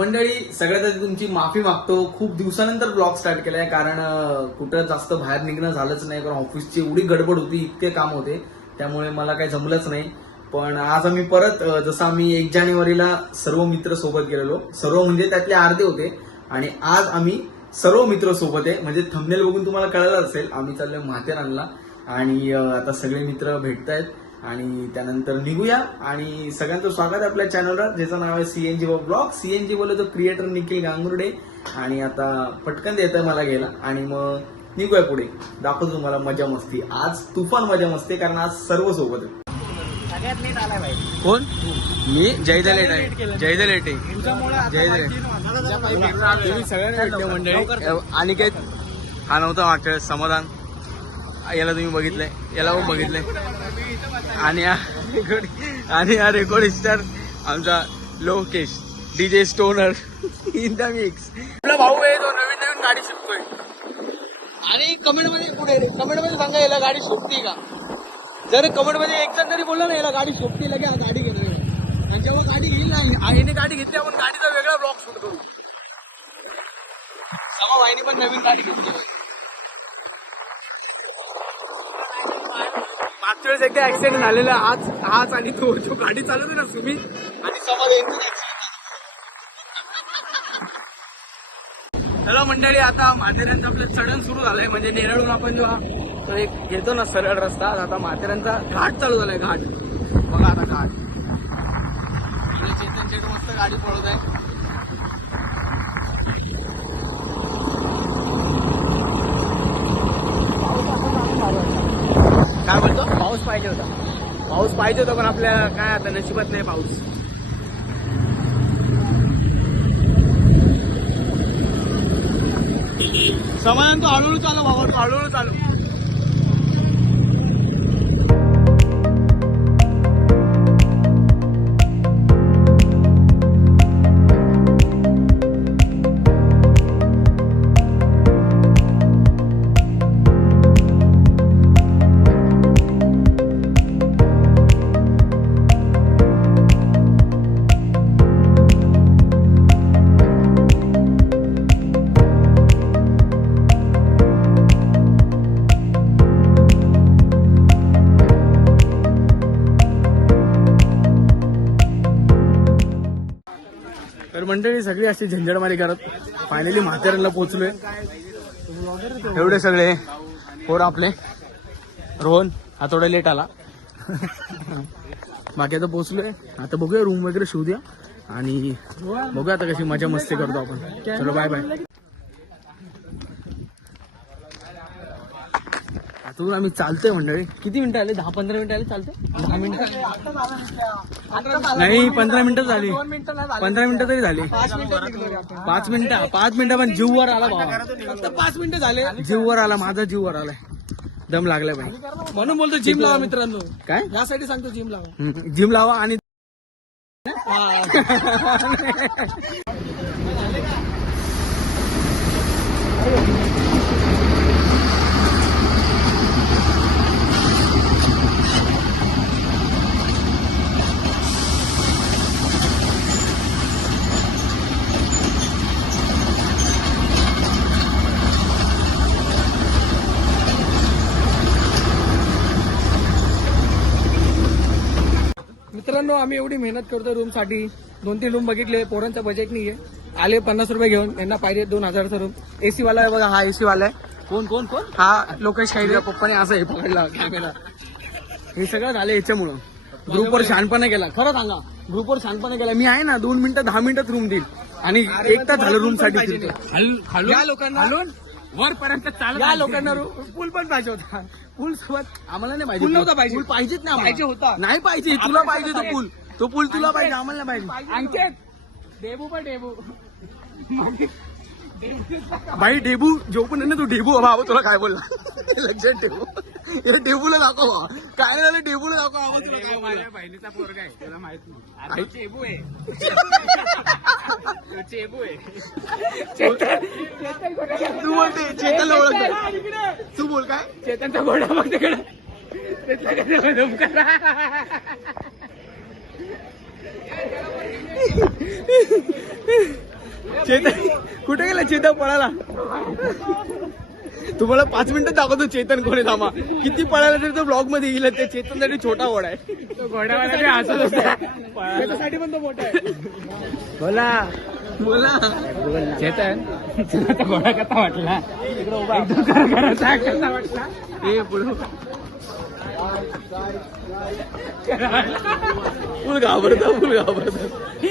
मंडळी, सगळ्यात आधी तुमची माफी मागतो. खूप दिवसानंतर ब्लॉग स्टार्ट केलाय, कारण कुठं जास्त बाहेर निघणं झालंच नाही, कारण ऑफिसची एवढी गडबड होती, इतके काम होते, त्यामुळे मला काही जमलंच नाही. पण आज आम्ही परत जसं आम्ही 1 जानेवारीला सर्व मित्र सोबत गेलेलो, सर्व म्हणजे त्यातले अर्धे होते, आणि आज आम्ही सर्व मित्र सोबत आहे. म्हणजे थंबनेल बघून तुम्हाला कळलं असेल, आम्ही चाललोय माथेरानला. आणि आता सगळे मित्र भेटतायत आणि त्यानंतर निघूया. आणि सगळ्यांचं स्वागत आहे आपल्या चॅनलवर, ज्याचं नाव आहे सीएनजी ब्लॉग. सीएनजी बोलतो तो क्रिएटर निखिल गांगुर्डे. आणि आता पटकन येतंय मला घ्यायला आणि मग निघूया पुढे. दाखवतो तुम्हाला मजा मस्ती. आज तुफान मजा मस्ती, कारण आज सर्व सोबत आहे. सगळ्यात नीट आलाय भाई. कोण? मी जयदा लेट आहे. जयदा लेट आहे. जयदा तुम्ही सगळ्यांना भेटले मंडळी. आणि काय हा नव्हता वाटत समाधान, याला तुम्ही बघितलंय, याला पण बघितलंय. आणि हा रेकॉर्ड स्टार आमचा Lokesh DJ stoner in the mix. आपला भाऊ आहे, तो नवीन नवीन गाडी शिकतोय. आणि कमेंट मध्ये सांगा, याला गाडी शोभती का? जर कमेंट मध्ये एक जण तरी बोलला ना याला गाडी शोभती, लगे गाडी घेणार. आणि जेव्हा गाडी घेईल ना, हिने गाडी घेतली, आपण गाडीचा वेगळा ब्लॉग शूट करू. समा भाईने पण नवीन गाडी घेतली. मागच्या वेळेस एकदा ऍक्सिडेंट झालेला, आज आणि तो जो गाडी चालवते ना सुमित आणि समाज. चला मंडळी, आता माथेरानचं आपलं चढण सुरू झालंय. म्हणजे नेरळून आपण जेव्हा एक घेतो ना सरळ रस्ता, आता माथेरानचा घाट चालू झालाय. घाट बघा आता, घाट. चेतन चेक मस्त गाडी पळवत आहे. काय बोलतो? पाऊस पाहिजे होता, पण आपल्याला काय आता नशिबात नाही पाऊस. समाधान तो हळूहळू चालू बाबा, तो हळूहळू चालू. तर मंडळी सगळी अशी झंझडमारी करत फायनली माथेरानला पोहोचलोय. एवढे सगळे पोर आपले. रोहन हा थोडा लेट आला. बाकी आता पोहोचलोय. आता बघूया, रूम वगैरे शोधूया आणि बघूया आता कशी मजा मस्ती करतो आपण. चलो बाय बाय. आता आम्ही चालतोय मंडळी. किती मिनिटं आले? 10-15 मिनिटं आले. चालतंय 10 मिनिटं नाही, 15 मिनिटं झाली. 15 मिनिटं तरी झाली. 5 मिनिटं पण जीववर आला बाबा. फक्त 5 मिनिटं झाले, जीववर आला. माझा जीववर आलाय, दम लागलाय भाई. म्हणून बोलतो जिम लावा मित्रांनो. काय यासाठी सांगतो, जिम लावा. जिम लावा. आणि मित्रांनो, आम्ही एवढी मेहनत करतो रूम साठी. 2-3 रूम बघितले, पोरांचा बजेट नाहीये. आले 50 रुपये घेऊन. यांना पाहिजे 2000चा रूम. एसी वाला आहे बघा, हा एसी वाला आहे. कोण हा लोकेश खायला. पप्पाने असं हे पकडला कॅमेरा. हे सगळं झालं याच्यामुळं. ग्रुपवर शहाणपणा केला. खरं सांगा, ग्रुपवर शहाणपणा केला. मी आहे ना 2 मिनिटं 10 मिनिटात रूम देईल, आणि 1 तास झालं रूम साठी. या लोकांना वरपर्यंत चालत, या लोकांना पूल पण पाहिजे होता. पूल सोबत आम्हाला नाही पाहिजे. पूल नव्हता पाहिजे. पूल पाहिजेच ना, पाहिजे होता. नाही पाहिजे, तुला पाहिजे तो पूल तुला पाहिजे, आम्हाला नाही पाहिजे. अंकित डेबू पण डेबू भाई, डेबू जो पण आहे ना, तू डेबू बाबा. तुला काय बोलला? लक्षात ठेवू, या डेबूला दाखव. काय झालं डेबूला दाखव. आवाज तुला काय? माझ्या बहिणीचा पोरगा आहे, त्याला माहित नाही. चेबू आहे, चेबू आहे. तू बोलते चेतनला ओळखतो. तू बोल काय? चेतनचा घोडा बघ तिकडे. चेतन कुठे गेला? चेतन पळाला. तुम्हाला 5 मिनिटं दाखवतो चेतन कोणी थांबा. किती पळाला तरी तो ब्लॉग मध्ये येईल. ते चेतनसाठी छोटा घोडा आहे. तो घोड्यावाला हसत असतो. त्याच्यासाठी पण तो मोठा आहे. बोला बोला चेतन घोडा कसा वाटला? कसा वाटला? हे पुढे फुल घाबरता.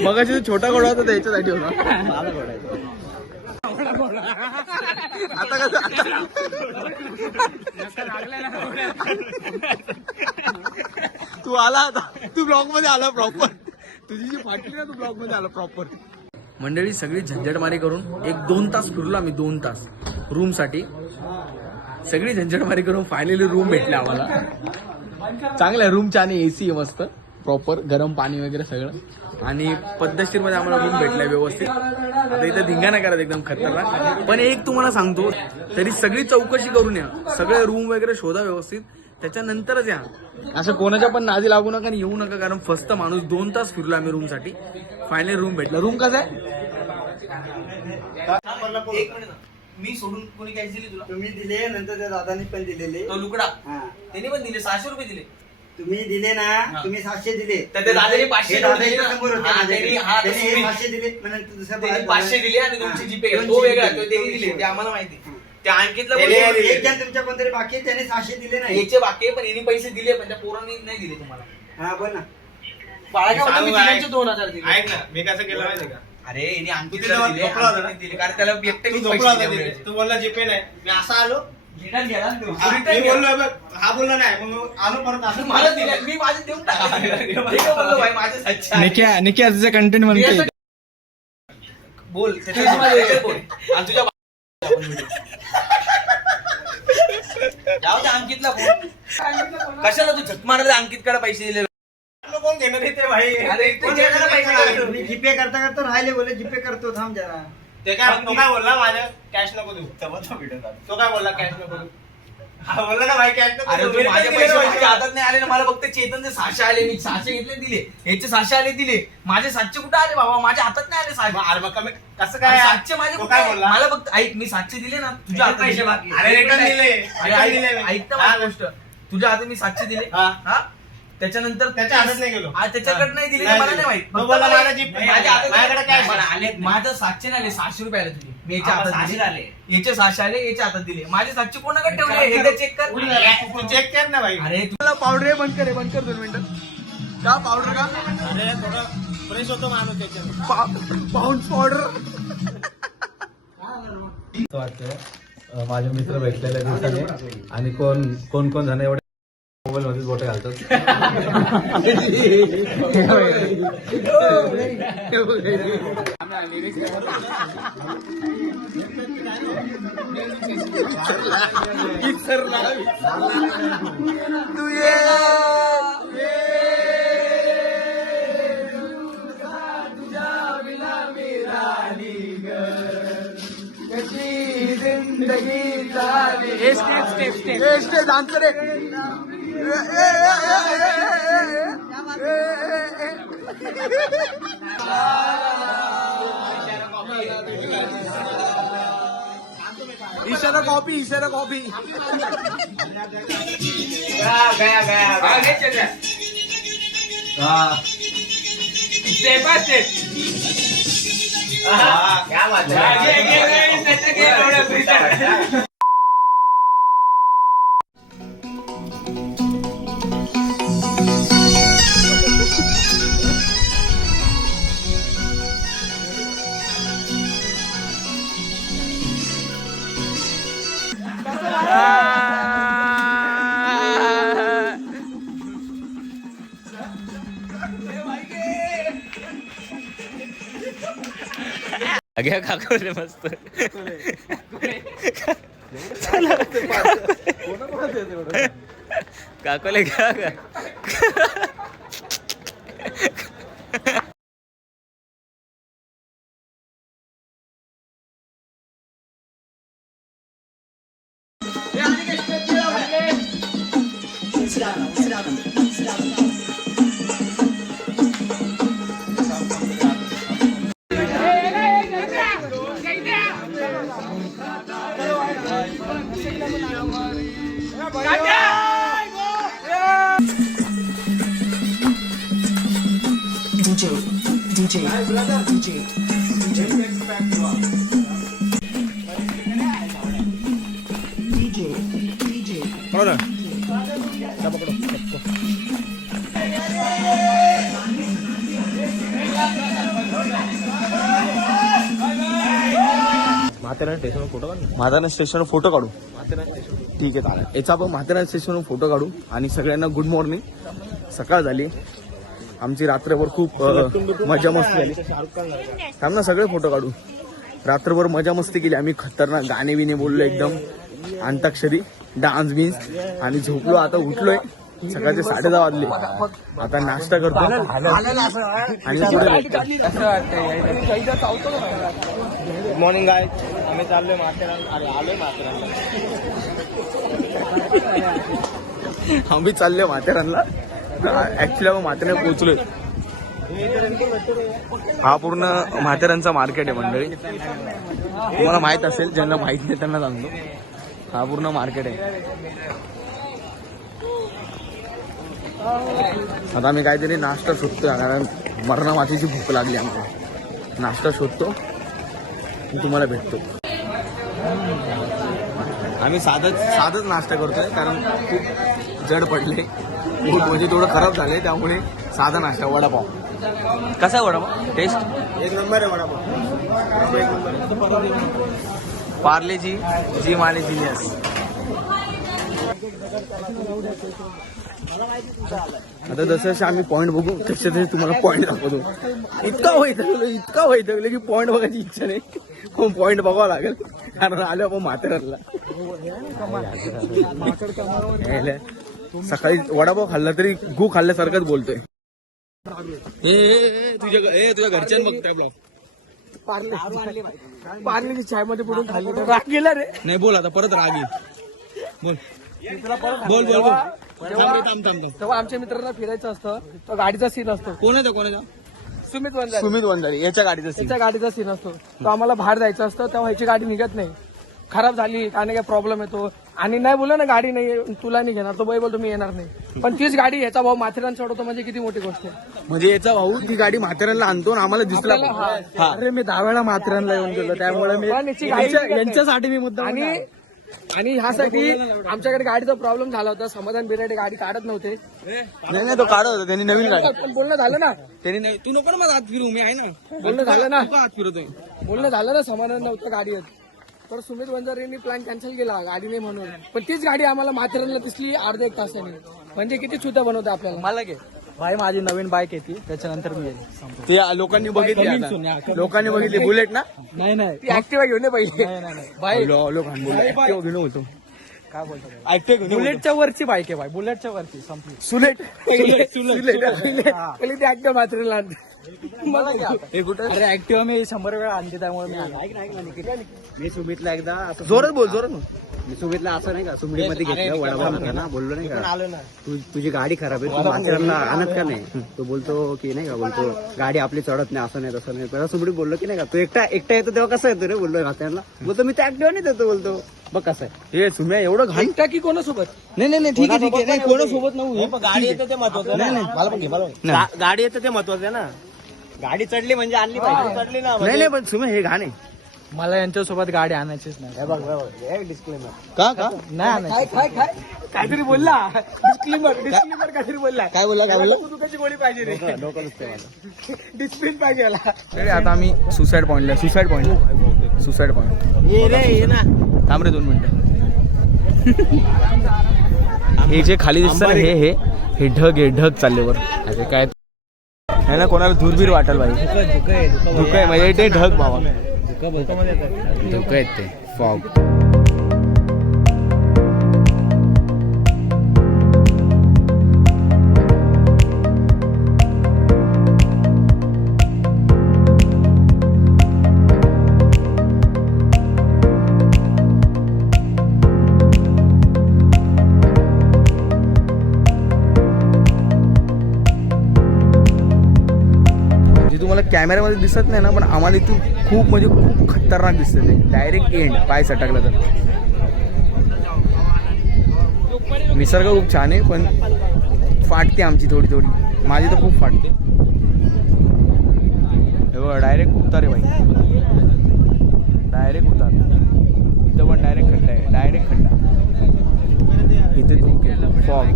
मगाशी जो छोटा घोडा होता त्याच्यासाठी होता. आता कसं तू आला आता. तू ब्लॉग मध्ये आला प्रॉपर. तुझी जी फाटली ना तू ब्लॉग मध्ये आला प्रॉपर. मंडळी सगळी झंझटमारी करून 1-2 तास फिरलो आम्ही. 2 तास रूम साठी सगळी झंझटमारी करून फायनली रूम भेटले आम्हाला. चांगलं आहे रूम. छान एसी आहे मस्त. प्रॉपर गरम पाणी वगैरे सगळं आणि पद्धतशीर मध्ये आम्हाला रूम भेटलाय व्यवस्थित. आता इथं धिंगाणा करत एकदम खतरनाक. पण एक तुम्हाला सांगतो तरी सगळी चौकशी करून या. सगळे रूम वगैरे शोधा व्यवस्थित. त्याच्यानंतरच या. असं कोणाच्या पण नादी लागू नका आणि येऊ नका. कारण फक्त माणूस 2 तास फिरलो आम्ही रूम साठी. फायनली रूम भेटला. रूम कसा आहे? एक मिनिट. मी सोडून कोणी कॅश दिली तुला? तुम्ही दिले, नंतर त्या दादानी पण दिलेले. तो लुकडा त्यांनी पण दिले. 600 रुपये दिले. तुम्ही दिले ना. तुम्ही 700 दिले. तर ते दादाने 500 दादा दिले ना. समोर होते हा, माझ्याकडे. त्यांनी त्यांनी 500 दिले. मग नंतर दुसऱ्या त्यांनी 500 दिले आणि तुमची जीपे केला. तो 200 वेगळा. दिले. तो त्यांनी दिले ते आम्हाला माहिती. त्या अंकितला एक जण तुमच्या कोणतरी बाकी आहे, त्याने 600 दिले नाही. याचे बाकी आहे, पण यांनी पैसे दिले पण त्या पोरांनी नाही दिले तुम्हाला. हा बोल ना. बाळा का मी तिघांचे 2000 दिले. ऐक ना, मी कसं केलं माहिती का? अरे यांनी अंकितला तू दिले. झोपला होता ना? अंकितला दिले कारण त्याला एकटे तू मी झोपला पैसे होता दिले. तिथे. तू बोलला जीपे नाही. मी असा आलो. रिटर्न गेला ना तू. मी रिटर्न गेला. बोललो बघ, हा बोलला नाही. मग आलो परत असं मला दिले. मी माझे देऊन टाकले. ठीक आहे बोललो भाई माझे 700. निकी कंटेंट म्हणते. बोल त्याच्या बोल आणि तुझ्या जाऊ द्या अंकितला फोन. कशाला तू झक मारला? अंकितकडे पैसे दिले. कोण घेणार आहे ते भाई? अरे त्याच्याकडे पैसे दिले. मी जीपे करता करता राहिले, बोले जीपे करतो थांब जरा. ते काय तो काय बोलला? माझ्या कॅश नको देऊ. तो काय बोलला? कॅश नको देऊ. हा बोलला ना भाई कॅश नको अरे देऊ. तू माझे पैसे माझ्या हातात नाही आले ना. मला फक्त चेतनचे 600 आले. मी 600 घेतले दिले. याचे 600 आले दिले. माझे 700 कुठे आले बाबा? माझ्या हातात नाही आले 600. अरे मग कमी कसं काय? 700 माझे तो कुठे काय आहे? बोलला? मला फक्त ऐक मी 700 दिले ना. तुझ्या हातात पैसे दिले. बाकी. अरे रिटर्न दिले. अरे रिटर्न दिले. ऐक ना माझी गोष्ट. तुझ्या हातात मी 700 दिले. हा. हा त्याच्यानंतर त्याच्या हातात नाही गेलो. त्याच्याकडे नाही दिले. नाही मला दिले. नाही माहित. तो फक्त बोलला मला- माझा जीप नाही. माझ्या हातात माझ्याकडे cash मला आहे. आले. माझं 700 नाही आले. 600 रुपये आले तुझे. मी याच्या हातात 600 दिले. आले. याचे 600 आले. याच्या हातात दिले. माझे 700 कोणाकडे ठेवले? हे चेक कर. तू चेक कर ना भाई. अरे तुला पावडर बंद कर. बंद कर 2 मिनिटं. का पावडर का? अरे थोडं फ्रेश होतो माणूस त्याच्यात. Pound powder. वाटतं माझे मित्र भेटलेल्या दिवसाने आणि कोण जण एवढे मोबाईल मध्ये बोटे घालतात. तू ये जिंदगी झाली. स्टेप डान्स करे. इशारा कॉपी. Step by step. क्या बात है. घ्या काकवले मस्त. काकवले घ्या का म्हातारा स्टेशनवर फोटो काढू. ठीक आहे चालेल. याचा आपण म्हातारा स्टेशनवर फोटो काढू. आणि सगळ्यांना गुड मॉर्निंग. सकाळ झाली. आमची रात्रभर खूप मजा मस्ती झाली. थांब ना, सगळे फोटो काढू. रात्रभर मजा मस्ती केली आम्ही. खतरनाक गाणे बिने बोललो एकदम. अंताक्षरी, डान्स बिन्स आणि झोपलो. आता उठलोय. सकाळचे 10:30 वाजले. आता नाश्ता करतो आणि गुड मॉर्निंग गाय. आम्ही चाललोय माथेरान. आलोय माथेरानला. आम्ही चाललोय माथेरानला. ऍक्च्युली आपण माथेरान पोहोचलोय. हा पूर्ण माथेरानचा मार्केट आहे मंडळी. तुम्हाला माहित असेल, ज्यांना माहित नाही त्यांना सांगतो. हा पूर्ण मार्केट आहे. आता आम्ही काहीतरी नाश्ता शोधतोय कारण मरणा मातीची भूक लागली आम्हाला. नाश्ता शोधतो मी तुम्हाला भेटतो. आम्ही साधच नाश्ता करतोय कारण खूप जड पडले. खूप म्हणजे थोडं खराब झालंय त्यामुळे साधा नाश्ता. वडापाव कसा आहे? वडापाव टेस्ट एक नंबर आहे वडापाव. पार्लेजी जी माले जिनियस. आता जसं आम्ही पॉईंट बघू तसे तसे तुम्हाला पॉईंट दाखवतो. इतका वैतागलो की पॉईंट बघायची इच्छा नाही. पण पॉईंट बघावं लागेल कारण आलो आपण माथेरानला. सकाळी वडापाव खाल्ला तरी गु खाल्ल्यासारखंच बोलतोय. तुझ्या घरच्यान बघताय ब्लॉग. पार्लेची चाय मध्ये बुडून खाल्ली तर राग गेला रे. नाही बोल आता परत राग येईल. बोल बोल बोल. थांब. तेव्हा आमच्या मित्रांना फिरायचं असतं तर गाडीचा सीन असतो. कोणाचा सुमित वंजारी याच्या गाडीचा सीन. त्याच्या गाडीचा सीन असतो. तो आम्हाला बाहेर जायचं असतं तेव्हा ह्याची गाडी निघत नाही. खराब झाली आणि काय प्रॉब्लेम येतो आणि नाही बोललो ना गाडी नाही तुला नाही घेणार. तो बाई बोलतो मी येणार नाही. पण तीच गाडी ह्याचा भाऊ माथेरान सोडवतो म्हणजे किती मोठी गोष्ट आहे. म्हणजे याचा भाऊ ती गाडी माथेरानला आणतो आणि आम्हाला दिसला. अरे मी 10 वेळा माथेरानला येऊन गेलो त्यामुळे मी यांच्यासाठी मी मुद्दा. आणि ह्यासाठी आमच्याकडे गाडीचा प्रॉब्लेम झाला होता. समाधान बिराडे गाडी काढत नव्हते. नाही तो काढत होता त्यांनी नवीन गाडी. पण बोलणं झालं ना. त्यांनी तू नको ना माझा हात फिरू. मी आहे ना. बोलणं झालं ना. हात फिरतोय. बोलणं झालं ना. समाधान नव्हतं गाडीत. तर सुमित वंजारींनी प्लॅन कॅन्सल केला गाडी नाही म्हणून. पण तीच गाडी आम्हाला माथेरानला दिसली अर्धा एक तासाने. म्हणजे किती चुत्या बनवते आपल्याला. मला घे भाई माझी नवीन बाईक येते त्याच्यानंतर मी ते लोकांनी बघितली. लोकांनी बघितली बुलेट ना. नाही ती ऍक्टिव्हा घेऊन ये पहिले. बाई ऍक्टिव्हा घेऊन होतो. काय बोलतो ऍक्टिव्हा बुलेटच्या वरची बाईक आहे भाई. बुलेटच्या वरची संपली. सुलेट पहिले ती ऍक्टिव्हा माथेरानला आणते. हे कुठे? अरे ऍक्टिव्हा मी 100 वेळा आणते त्यामुळे मी मी सुमितला एकदा असं जोरात बोल. मी सुमितला असं नाही का सुमडीमध्ये घेतलं वडापाव खाताना बोललो नाही का तुझी गाडी खराब आहे तू माथेरानला आणत का नाही. तो बोलतो की नाही का बोलतो गाडी आपली चढत नाही असं नाही तसं नाही. पहिला सुमडी बोललो की नाही का तू एकटा येतो तेव्हा कसं येतो रे बोललो माथेरानला. बोलतो मी त्या ऍक्टिव्हा नाही देतो बोलतो. बघ कसं आहे हे सुम्या एवढं घाण. घंटा की कोणासोबत. नाही ठीक आहे. नाही कोणासोबत नव्हतं. गाडी येतं ते महत्वाचं. मला पण घे. गाडी येतं ते महत्वाचं आहे ना. गाडी चढली म्हणजे आणली पाहिजे. चढली ना नाही पण सुम्या हे घाण आहे. मला यांच्यासोबत गाडी आणायचीच नाही. बघ डिस्क्लेमर का नाही आणायची. काहीतरी बोलला. डिस्क्लेमर काहीतरी बोलला. काय बोलला दुखाची गोळी पाहिजे रे. डिस्प्लेन पाहिजे याला. आता आम्ही सुसाईड पॉइंटला. सुसाईड पॉइंट ये ना. थांब रे 2 मिनिटं. हे जे खाली दिसतं ना हे ढग चालले वर. अरे काय नाही ना कोणाला दूरबीर वाटेल भाई. धुकं आहे म्हणजे ते ढग बाबा. धुकं आहेत ते फॉग. कॅमेऱ्यामध्ये दिसत नाही ना पण आम्हाला इथून खूप म्हणजे खूप खतरनाक दिसतं ते. डायरेक्ट एंड पाय सटकला तर. निसर्ग खूप छान आहे पण फाटते आमची थोडी. माझी तर खूप फाटते. बघा डायरेक्ट उतार आहे भाई, डायरेक्ट उतार. इथं पण डायरेक्ट खड्डा आहे, डायरेक्ट खड्डा. इथे तू फॉग.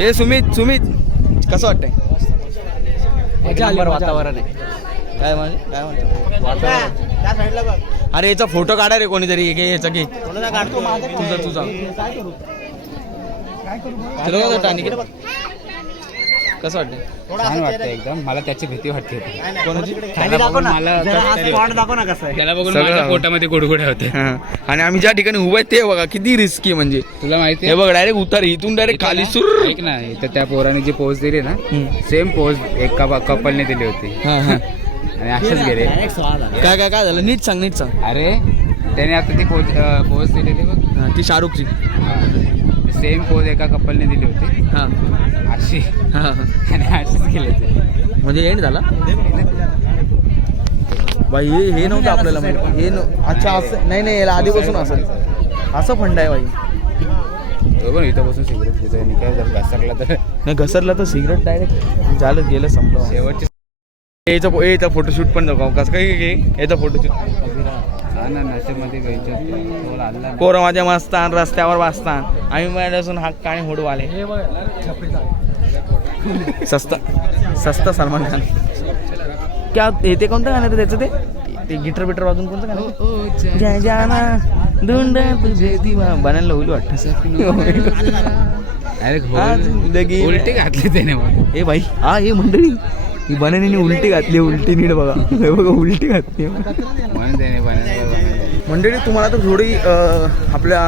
हे सुमित कसं वाटतंय? एक नंबर वातावरण आहे. काय म्हणतो वातावरण? त्या साईडला बघ. अरे याचा फोटो काढा रे कोणीतरी, याचा घे कोणाचा काढतो? तुझा. तुला काय टाणी बघ कसं वाटतंय? छान वाटतं एकदम. मला त्याची भीती वाटते. कोणाची? दाखव ना कसं आहे. त्याला बघून सगळं. माझ्या पोटामध्ये गुडगुड्या होते. हा. आणि आम्ही ज्या ठिकाणी उभा आहे ते बघा किती रिस्की. म्हणजे तुला माहिती हे बघ डायरेक्ट उतार, इथून डायरेक्ट खाली सुर. ऐक ना, इथं त्या पोराने जी पोज दिली ना, सेम पोज एका कपलने दिली होती आणि असेच गेले. काय झालं नीट सांग. अरे त्याने आता ती पोज दिलेली बघ, हा, ती शाहरुखची. सेम पोज एका कपलने दिली होती हा अशी, हा. आणि असेच गेले ते. म्हणजे एंड झाला बाई. हे नव्हतं आपल्याला माहिती. हे अच्छा असं नाही याला आधीपासून असं फंड आहे बाई. बघ इथं बसून सिगरेट पितोय आणि काय जर घसरला तर सिगरेट डायरेक्ट झालं गेलं संपलं. शेवटची याचा फोटोशूट पण दाखव. कसं काय याचा फोटोशूट. नाशिकमध्ये घ्यायचे पोरं माझ्या मस्तान रस्त्यावर वाचतान, आम्ही माझ्यापासून हक्क आणि होडू आले. सस्ता सलमान खान. क्या ते कोणतं गाणं त्याचं? ते गिटार बिटर वाजून कोणतं गाणं? जय जाना धुंड तुझे दिवा बनायला होईल अरे उलटी घातली त्याने मग. ए भाई हा हे मंडळी ही बनाने उलटी घातली. उलटी नीट बघा. हे बघा उलटी घातली मंडळी. तुम्हाला तर थोडी आपल्या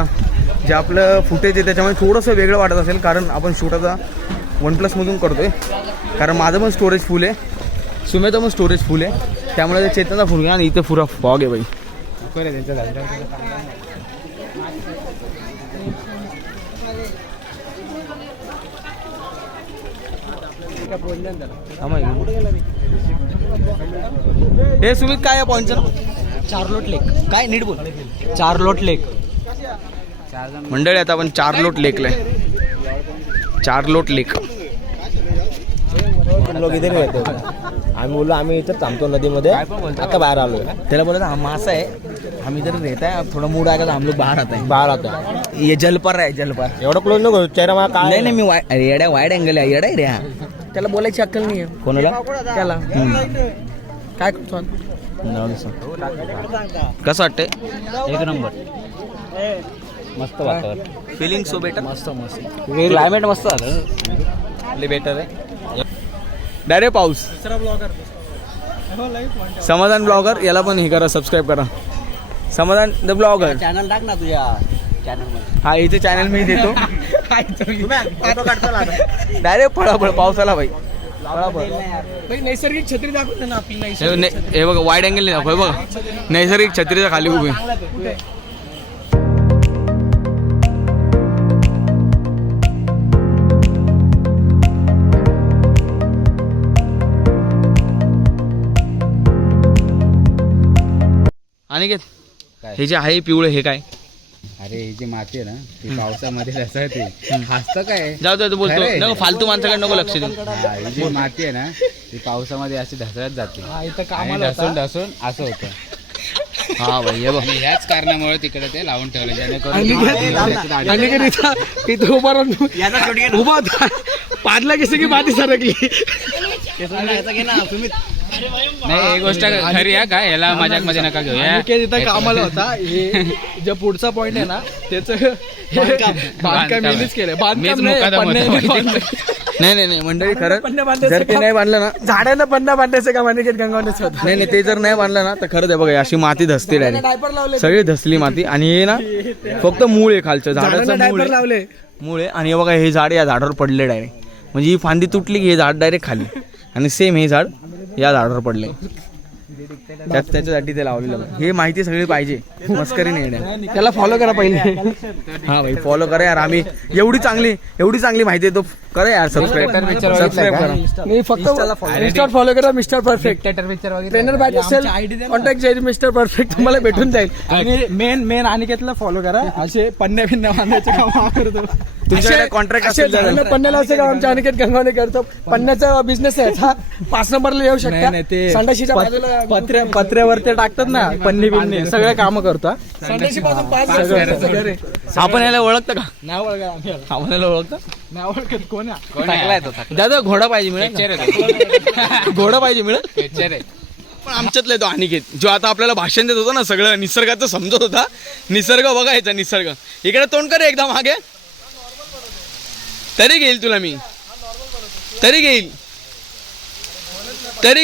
जे आपलं फुटेज आहे त्याच्यामध्ये थोडंसं वेगळं वाटत असेल, कारण आपण शूट आता OnePlus मधून करतोय. कारण माझं पण स्टोरेज फुल आहे, सुमेचं पण स्टोरेज फुल आहे, त्यामुळे चेतनचा फुल घ्या. आणि इथे पुरा फॉग आहे बाई. हे सुमित काय आहे पॉईंटचं? चार्लोट लेक. काय नीट बोल. चार्लोट लेक. मंडळी आता आपण चार्लोट लेकला आहे. चार्लोट लेक. लोक इथे नाही येतो. आम्ही बोललो आम्ही इथं थांबतो नदीमध्ये, आता बाहेर आलोय. त्याला बोलत हा मासा आहे, हम इधर रहता है, अब थोड़ा मूड आएगा तो हम लोग बाहर आता है. बाहेर आता ये जलपर आहे जलपर. एवढं क्लोज नको चेहरा मला काय नाही मी अरे येड्या वाईड अँगल आहे. येडा आहे रे हा. त्याला बोलायची अक्कल नाही आहे. कोणाला? त्याला. काय करतो कसं वाटतंय? एक नंबर. मस्त वातावरण. Feeling so better. मस्त क्लायमेट मस्त झालं. बेटर आहे. डायरेक्ट पाऊस. समाधान ब्लॉगर याला पण हे करा, सबस्क्राईब करा. समाधान द ब्लॉगर चॅनल टाक ना तुझ्या चॅनल मध्ये. हा इथे चॅनल मी देतो. फोटो काढतो डायरेक्ट फळाफळ पावसाला भाई. नैसर्गिक छत्री दाखवते ना आपली. हे बघा वाईड अँगल नाही दाखव. बघा नैसर्गिक छत्रीच्या खाली उभी. आणि हे जे आहे पिवळे हे काय? अरे ही जी माती आहे ना ती पावसामध्ये रसाळते. हसतं काय? जाऊ दे बोलतो नको, फालतू माणसाकडे नको लक्ष देऊ. ही जी माती आहे ना ती पावसामध्ये अशी ढसळत जाते आणि ढसून असं होतं. हा भाई हे बघ. आणि ह्याच कारणामुळे तिकडे ते लावून ठेवलं जेणेकरून इथं उभा राहून उभा होता, पाडला की सगळी माती सरकली. नाही ही गोष्ट खरी आहे का? याला मजाक मध्ये नका घेऊया. तिथं कामाला होता. हे जो पुढचा पॉइंट आहे ना त्याचं बांधकाम यांनीच केलंय. बांधकाम नाही मंडळी खरं जर ते नाही बांधलं ना, झाडांना पन्ना बांधायचं का मानिकेत गंगावण्याचं होतं. नाही ते जर नाही बांधलं ना तर खरंच आहे बघा अशी माती धसते डायरेक्ट. डायपर लावले, सगळी धसली माती. आणि हे ना फक्त मूळ आहे खालचं झाडाचं डायपर लावले. मूळ आहे. आणि हे बघा हे झाड या झाडावर पडले डायरेक्ट. म्हणजे ही फांदी तुटली की हे झाड डायरेक्ट खाली. आणि सेम हे झाड या झाडावर पडले. त्याच्यासाठी ते लावलेलं हे माहिती सगळी पाहिजे मस्करी नाही येण्या. त्याला फॉलो करा पहिले. हा भाई फॉलो करा यार. आम्ही एवढी चांगली माहिती आहे तो करा यार. सबस्क्राईब करा. मी फक्त इंस्टावर फॉलो करा मिस्टर परफेक्ट. ट्रेनर बॅच असेल कॉन्टॅक्ट जाईल मिस्टर परफेक्ट तुम्हाला भेटून जाईल. आणि मेन अनिकेतला फॉलो करा. असे पन्न्या भिन्या बांधायचे काम करतो. तुमच्याकडे कॉन्ट्रॅक्ट असेल तर पन्न्याला असेल का आमच्या अनिकेत गंगावणे करतो. पन्न्याचा बिझनेस आहे हा. 5 नंबरला येऊ शकता. ते संडाशीच्या बाजूला पत्र्यावर ते टाकतात ना पन्नी बिन्नी सगळे काम करतो. संडाशी पासून 5 आपण याला ओळखतं का? नाव ओळखा. आपण याला ओळखतं? नाव ओळखत कोण आहे? टाकलाय तो दादा घोडा पाहिजे मिळेल. घोडा पाहिजे मिळेल. पण आमच्यातला तो अनिकेत जो आता आपल्याला भाषण देत होता ना सगळं निसर्गाचं समजत होता. निसर्ग बघायचा निसर्ग. इकडे तोंड कर एकदम मागे. तरी घेईल तुला मी. तरी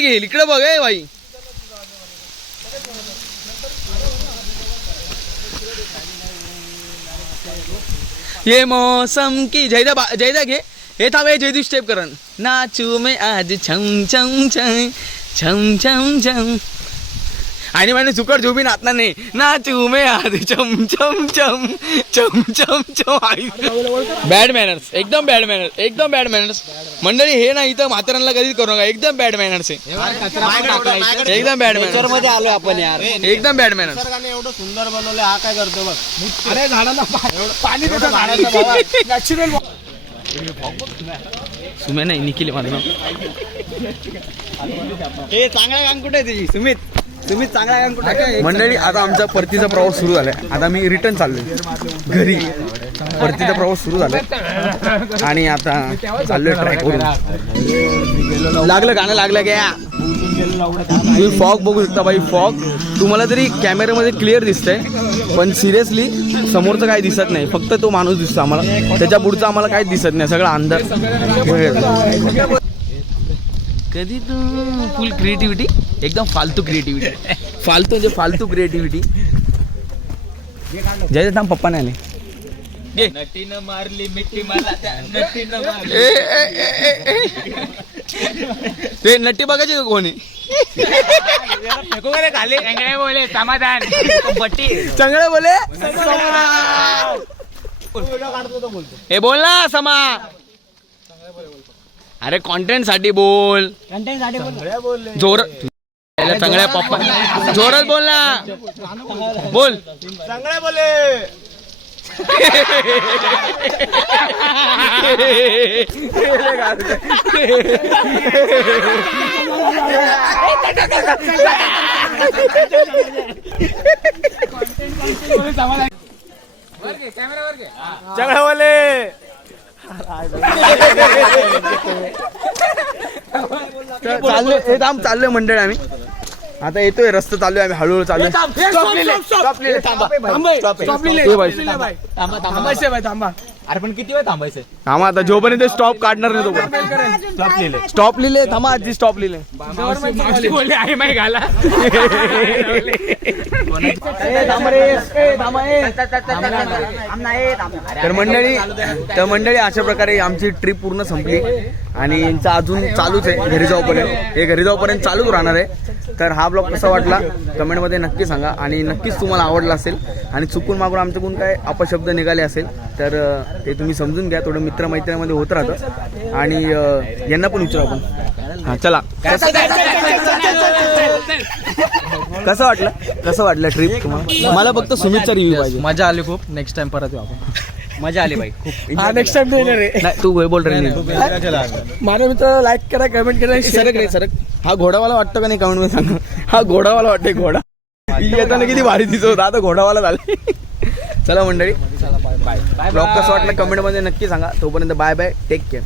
घेईल इकडे बघ ए बाई. ये मौसम की जयदा घे. हे थांब हे जयदू स्टेप करण. नाचू मैं आज छम छम छम छम छम छम. आणि मैंने सुकर जो भी नाचना नहीं. नाचू मैं आज छम छम छम छम छम छम. बॅड मॅनर्स एकदम बॅड मॅनर्स मंडळी. हे ना इथं म्हाताऱ्यांना कधीच करू नका. एकदम बॅड मॅनर्स आहे. एकदम बॅड मॅनर्स मध्ये आलो आपण यार. एकदम बॅड मॅनर्स. निसर्गाने एवढं सुंदर बनवलं. हा काय करतो बघ. अरे झाडांना पाणी देतो झाडांना नॅचरल. सुमे नाही निखिल माझं नाव. हे चांगला काम कुठे आहे तुझी सुमित चांगला काम कुठे आहे? मंडळी आता आमचा परतीचा प्रवास सुरू झालाय. आता मी रिटर्न चाललोय घरी. परतीचा प्रवास सुरू झालाय आणि आता चाललोय ट्रॅकवरून. लागलं गाणं लागलं क्या. तुम्ही फॉग बघू शकता बाई. फॉग तुम्हाला तरी कॅमेऱ्यामध्ये क्लिअर दिसतंय पण सिरियसली समोरचं काही दिसत नाही. फक्त तो माणूस दिसतो आम्हाला. त्याच्या पुढचं आम्हाला काहीच दिसत नाही. सगळा अंधार. कधी तू फुल क्रिएटिव्हिटी एकदम फालतू क्रिएटिव्हिटी. फालतू क्रिएटिव्हिटी. जय थांब पप्पा नाही आले. नटीनं मारली मिठी मला नटीनं मारली. ते नट्टी बघायचे कोणी खाली चांगले बोले समाधान बट्टी चांगले बोले. हे बोल ना समा. अरे कॉन्टेंट साठी बोल. जोर चांगल्या पप्पा जोरात बोल ना. बोल चांगले बोले. चांगले बोले. चाललोय मंडळी आम्ही. आता येतोय रस्ता चाललोय आम्ही. हळूहळू चाललोय. थांबा. अरे पण किती वेळ थांबायचं? थांबा आता जोपर्यंत स्टॉप काढणार नाही तोपर्यंत. स्टॉप लिहिले. थांबा आधी स्टॉप लिहिले. बोलले आहे माही घाला. तर मंडळी अशा प्रकारे आमची ट्रिप पूर्ण संपली आणि यांचा अजून चालूच आहे घरी जाऊपर्यंत. हे घरी जाऊपर्यंत चालूच राहणार आहे. तर हा ब्लॉग कसा वाटला कमेंटमध्ये नक्की सांगा आणि नक्कीच तुम्हाला आवडला असेल आणि चुकून मागून आमच्याकडून काय अपशब्द निघाले असेल तर ते तुम्ही समजून घ्या. थोडं मित्रमैत्रिणीमध्ये होत राहतं आणि यांना पण विचारू आपण. हा चला. कसं वाटलं ट्रिप तुम्हाला? मला फक्त सुमितचा रिव्ह्यू पाहिजे. मजा आली खूप. नेक्स्ट टाइम परत येऊ आपण. मजा आली बाई खूप. हा नेक्स्ट टाइम देणार आहे. नाही तू बोल रे. माझ्या मित्र लाईक करा कमेंट करा. सरक. हा घोडावाला वाटतो का नाही कमेंट मध्ये सांगा. हा घोडावाला वाटतंय. घोडा येताना किती भारी दिसत होता. आता घोडावाला झाला. चला मंडळी ब्लॉग कसं वाटलं कमेंट मध्ये नक्की सांगा. तोपर्यंत बाय बाय. Take care.